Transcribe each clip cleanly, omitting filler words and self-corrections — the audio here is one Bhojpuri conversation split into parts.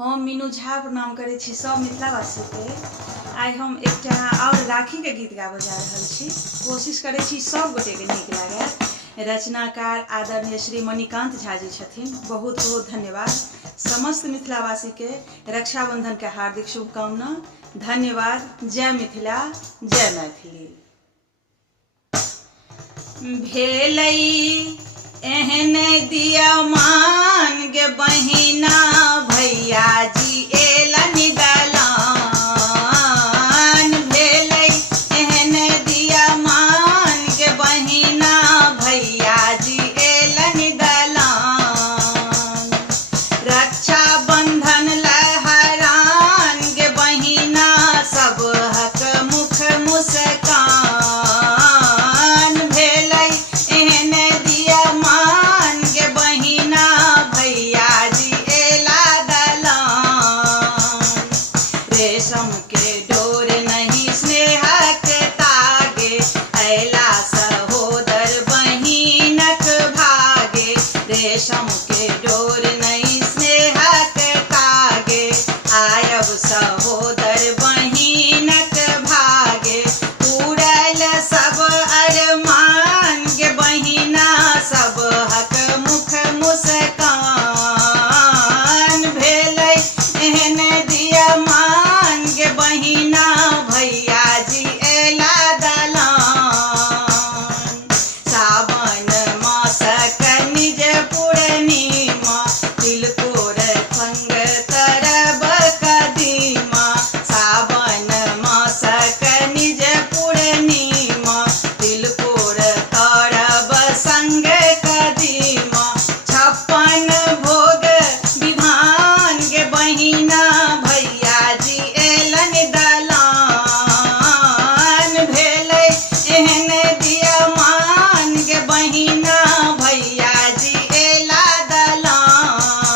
हम मीनू झा प्रणाम करै छी सब मिथिलावासी के। आइ हम एकटा और राखी के गीत गाबऽ जा रहल छी। कोशिश करै छी सब गोटे के नीक लागे। रचनाकार आदरणीय श्री मणिकांत झा जी छथिन, बहुत बहुत धन्यवाद। समस्त मिथिलावासी के रक्षाबंधन के हार्दिक शुभकामना। धन्यवाद। जय मिथिला, जय मैथिली। भेलई एहन दिया मान गे बहिना, भैया जी एलन दलान। भेलई एहन दिया मान गे बहिना, भैया जी एलन दलान। रक्षा बंधन लहरान गे बहिना, सब हक मुख मुस्कान। रेशम के डोर नहीं स्नेह के तागे, ऐला सहोदर बहिनक भागे। रेशम के डोर नहीं स्नेह के तागे, आयब सहोदर बहिनक भागे। उड़ल सब अरमान गे बहिना, सब हक मुख मुस्कान। भेलै एहन दिया मान गे बहिना, भैया जी एला दलान। सावन मासक निज पूर्णिमा, तिलकोर फंग तरब कदीमा। सावन मासक निज पूर्णिमा, तिलकोर तरब संग कदीमा। 56 भोग विधान गे बहिना, भैया जी एलन दलान। भेलै एहन दिया मान गे बहिना, भैया जी एला दलान।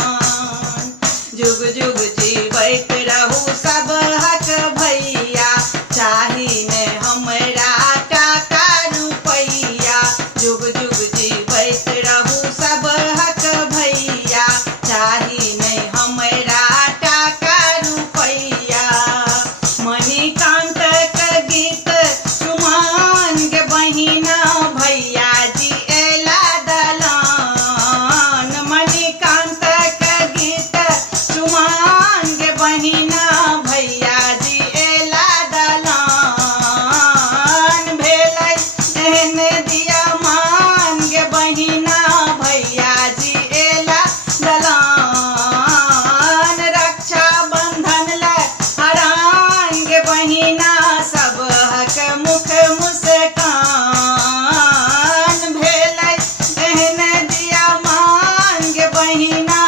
जुग जुग जीवैत रहू सब हक भैया, चाही ने हमरा टाका रुपैया। जुग जुग जीवैत रहू सब हक भैया, चाही ने हमरा टाका रुपैया। मणिकांत के गीत चुमान गे बहिना, भैया जी एला दलान। मणिकांत के गीत चुमान गे बहिना, भैया जी एला दलान। भेलै एहन दिया मान गे बहिना, भैया जी एला दलान। रक्षा बंधन लहरान गे बहिना, सब हक मुख मुस्कान। भेलै एहन दिया मान गे बहिना,